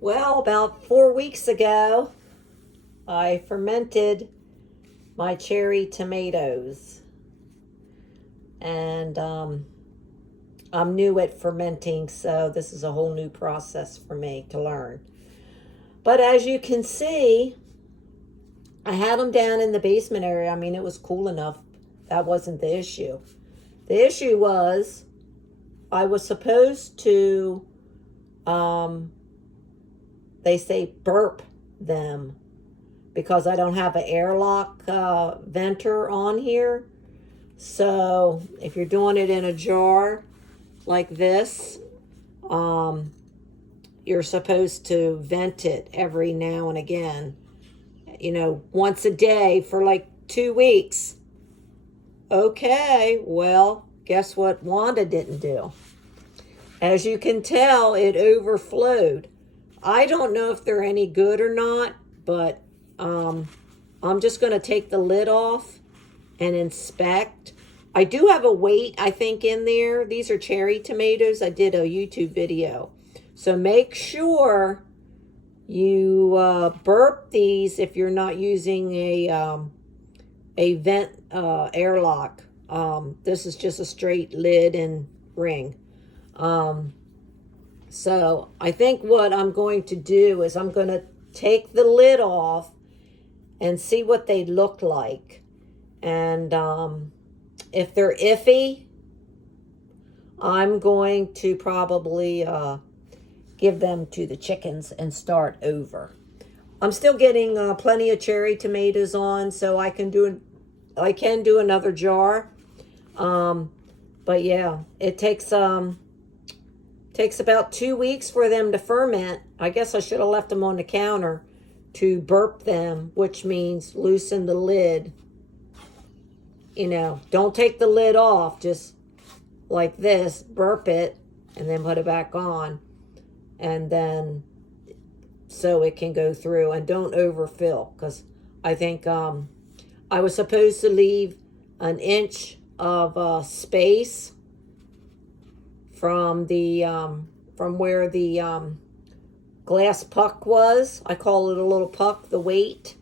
Well, about 4 weeks ago, I fermented my cherry tomatoes. And I'm new at fermenting, so this is a whole new process for me to learn. But as you can see, I had them down in the basement area. I mean, it was cool enough. That wasn't the issue. The issue was I was supposed to, they say burp them because I don't have an airlock venter on here. So if you're doing it in a jar like this, you're supposed to vent it every now and again, once a day for like 2 weeks. Okay, well, guess what Wanda didn't do? As you can tell, it overflowed. I don't know if they're any good or not, but I'm just going to take the lid off and inspect. I do have a weight, I think, in there. These are cherry tomatoes. I did a YouTube video. So make sure you burp these if you're not using a vent airlock. This is just a straight lid and ring. So I think what I'm going to do is I'm going to take the lid off and see what they look like. And if they're iffy, I'm going to probably give them to the chickens and start over. I'm still getting plenty of cherry tomatoes on, so I can do another jar. But yeah, it takes about 2 weeks for them to ferment. I guess I should have left them on the counter to burp them, which means loosen the lid. Don't take the lid off, just like this, burp it, and then put it back on. And then, so it can go through, and don't overfill, because I think I was supposed to leave an inch of space from the from where the glass puck was. I call it a little puck. The weight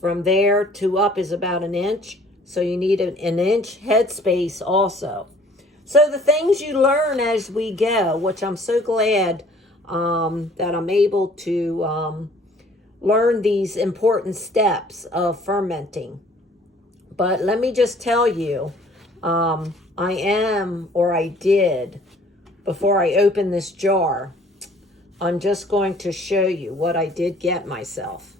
from there to up is about an inch. So you need an inch headspace also. So the things you learn as we go, which I'm so glad that I'm able to learn these important steps of fermenting. But let me just tell you, I did, before I open this jar, I'm just going to show you what I did get myself.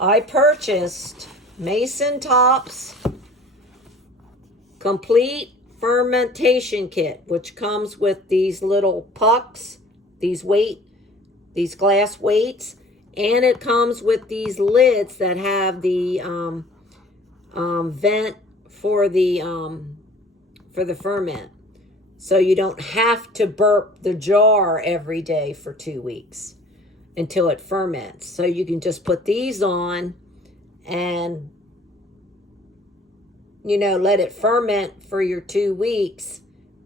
I purchased Mason Top's complete fermentation kit, which comes with these little pucks, these glass weights, and it comes with these lids that have the vent for the ferment, so you don't have to burp the jar every day for 2 weeks until it ferments. So you can just put these on and let it ferment for your 2 weeks,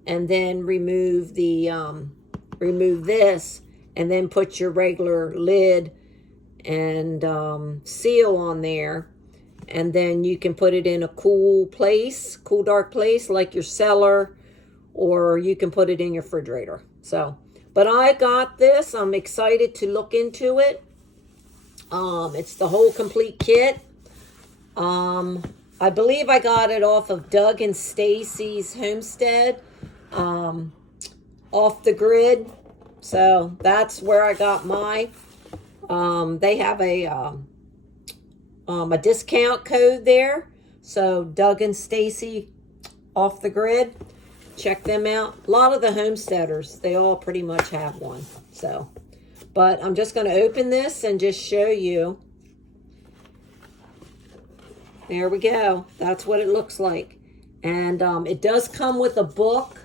and then remove this, and then put your regular lid and seal on there, and then you can put it in a cool dark place like your cellar, or you can put it in your refrigerator. So, but I got this. I'm excited to look into it. It's the whole complete kit. I believe I got it off of Doug and Stacy's homestead, off the grid. So that's where I got mine. They have a discount code there. So Doug and Stacy off the grid. Check them out. A lot of the homesteaders, they all pretty much have one. So, but I'm just going to open this and just show you. There we go. That's what it looks like. And it does come with a book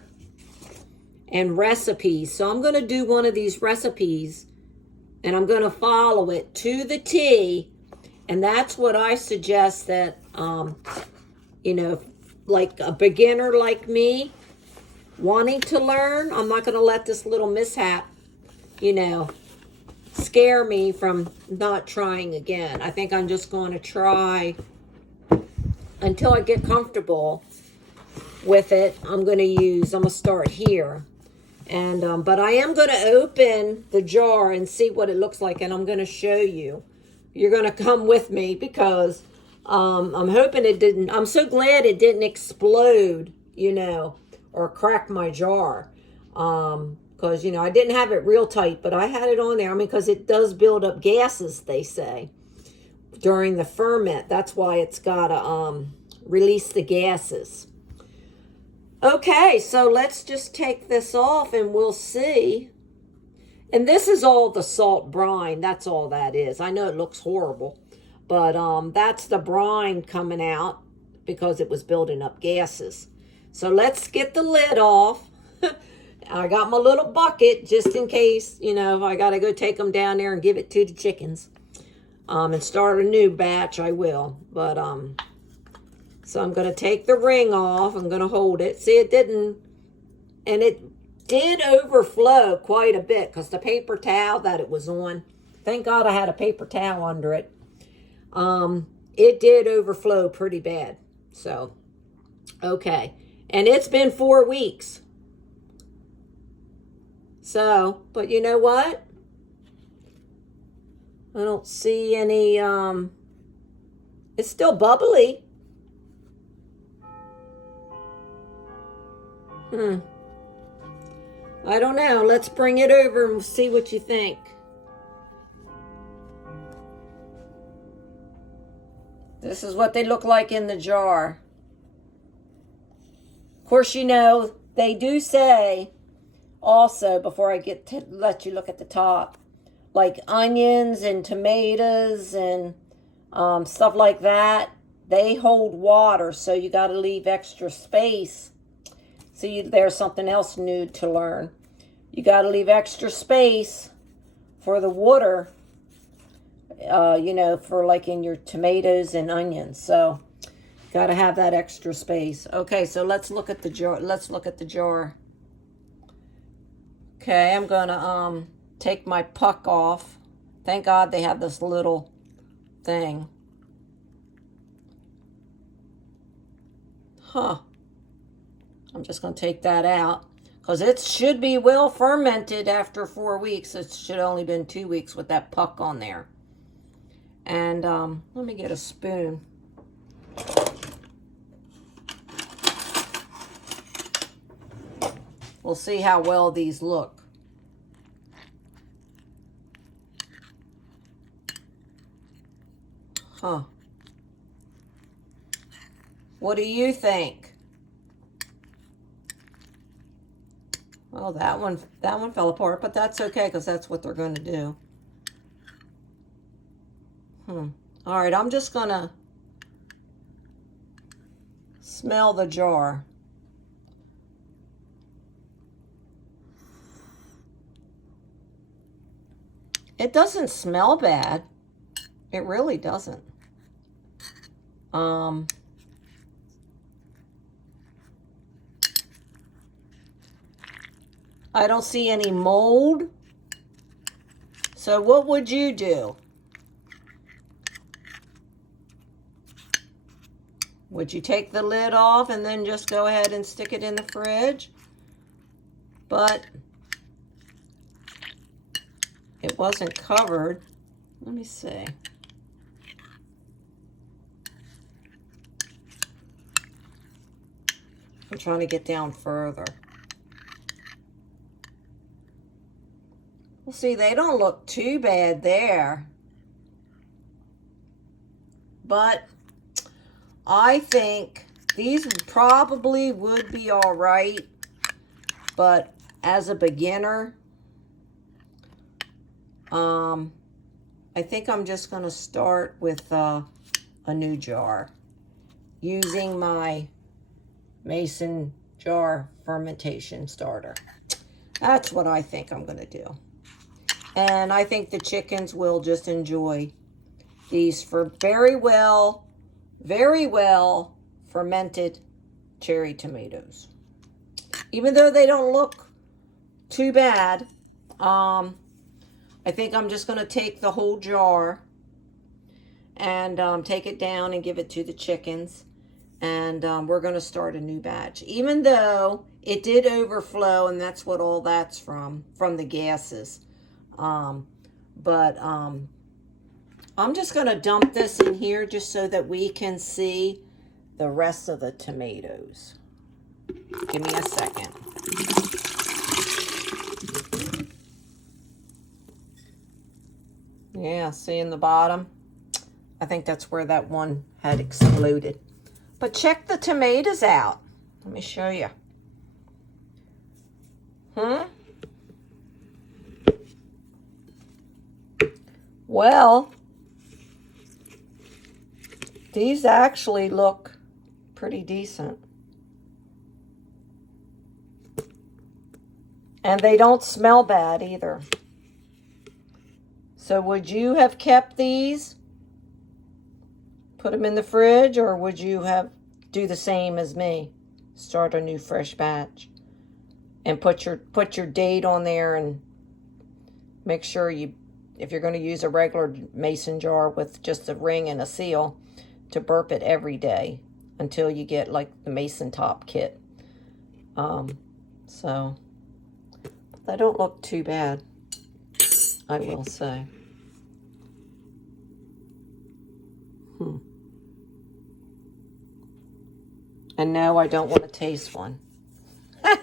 and recipes. So I'm going to do one of these recipes, and I'm going to follow it to the T. And that's what I suggest that, like a beginner like me, wanting to learn, I'm not going to let this little mishap you know, scare me from not trying again. I think I'm just going to try until I get comfortable with it. I'm going to start here. And, but I am going to open the jar and see what it looks like. And I'm going to show you. You're going to come with me because I'm hoping it didn't. I'm so glad it didn't explode, you know, or crack my jar. Because, you know, I didn't have it real tight, but I had it on there. I mean, because it does build up gases, they say, during the ferment. That's why it's got to release the gases. Okay, so let's just take this off and we'll see. And this is all the salt brine. That's all that is. I know it looks horrible, but that's the brine coming out because it was building up gases. So let's get the lid off. I got my little bucket just in case, you know, if I got to go take them down there and give it to the chickens. And start a new batch, I will. But, so I'm going to take the ring off. I'm going to hold it. See, it didn't, and it did overflow quite a bit because the paper towel that it was on, thank God I had a paper towel under it. It did overflow pretty bad. So, okay. And it's been 4 weeks. So, but you know what? I don't see any, it's still bubbly. I don't know. Let's bring it over and see what you think. This is what they look like in the jar. Of course, you know, they do say also, before I get to let you look at the top, like onions and tomatoes and stuff like that, they hold water, so you got to leave extra space. See, there's something else new to learn. You got to leave extra space for the water, you know, for like in your tomatoes and onions. So, got to have that extra space. Okay, so let's look at the jar. Let's look at the jar. Okay, I'm going to take my puck off. Thank God they have this little thing. Huh. I'm just going to take that out because it should be well fermented after 4 weeks. It should only been 2 weeks with that puck on there. And let me get a spoon. We'll see how well these look. Huh. What do you think? Well, that one fell apart, but that's okay because that's what they're going to do. All right, I'm just going to smell the jar. It doesn't smell bad. It really doesn't. I don't see any mold. So what would you do? Would you take the lid off and then just go ahead and stick it in the fridge? But it wasn't covered. Let me see. I'm trying to get down further. Well, see, they don't look too bad there. But I think these probably would be all right. But as a beginner, I think I'm just going to start with a new jar using my mason jar fermentation starter. That's what I think I'm going to do. And I think the chickens will just enjoy these for very well fermented cherry tomatoes. Even though they don't look too bad, I think I'm just going to take the whole jar and take it down and give it to the chickens. And we're going to start a new batch. Even though it did overflow, and that's what all that's from the gases. But I'm just going to dump this in here just so that we can see the rest of the tomatoes. Give me a second. Yeah, see in the bottom? I think that's where that one had exploded. But check the tomatoes out. Let me show you. Well, these actually look pretty decent. And they don't smell bad either. So would you have kept these? Put them in the fridge, or would you have do the same as me? Start a new fresh batch and put your date on there, and make sure if you're going to use a regular mason jar with just a ring and a seal, to burp it every day until you get like the mason top kit. So they don't look too bad, I will say. And no, I don't want to taste one. I'm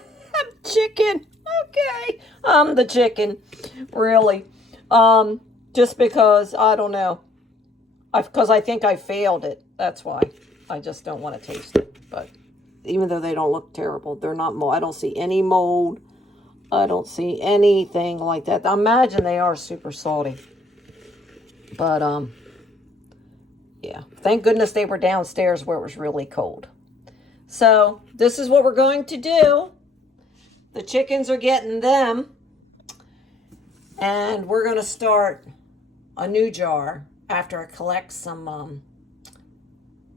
chicken. Okay. I'm the chicken. Really. Just because, I don't know. Because I think I failed it. That's why. I just don't want to taste it. But even though they don't look terrible, they're not mold. I don't see any mold. I don't see anything like that. I imagine they are super salty. But, yeah. Thank goodness they were downstairs where it was really cold. So this is what we're going to do. The chickens are getting them. And we're going to start a new jar after I collect some,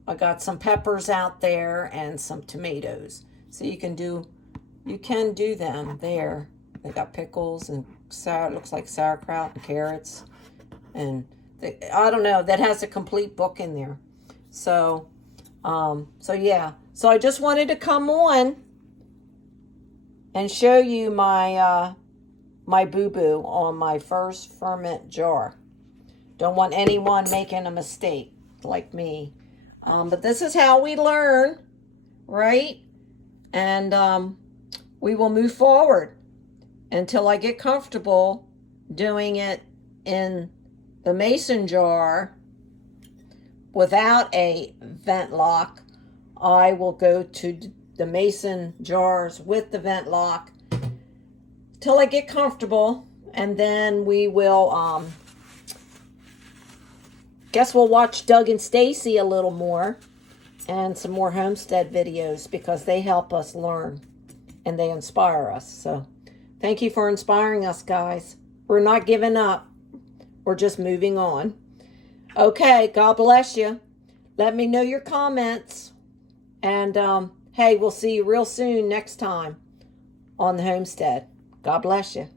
I got some peppers out there and some tomatoes. So you can do them there. They got pickles and looks like sauerkraut and carrots. And I don't know, that has a complete book in there. So yeah. So I just wanted to come on and show you my my boo-boo on my first ferment jar. Don't want anyone making a mistake like me. But this is how we learn, right? And we will move forward until I get comfortable doing it in the mason jar without a vent lock. I will go to the mason jars with the vent lock till I get comfortable, and then we will guess we'll watch Doug and Stacy a little more and some more homestead videos, because they help us learn and they inspire us. So thank you for inspiring us, guys. We're not giving up. We're just moving on. Okay, God bless you. Let me know your comments. And, hey, we'll see you real soon next time on the homestead. God bless you.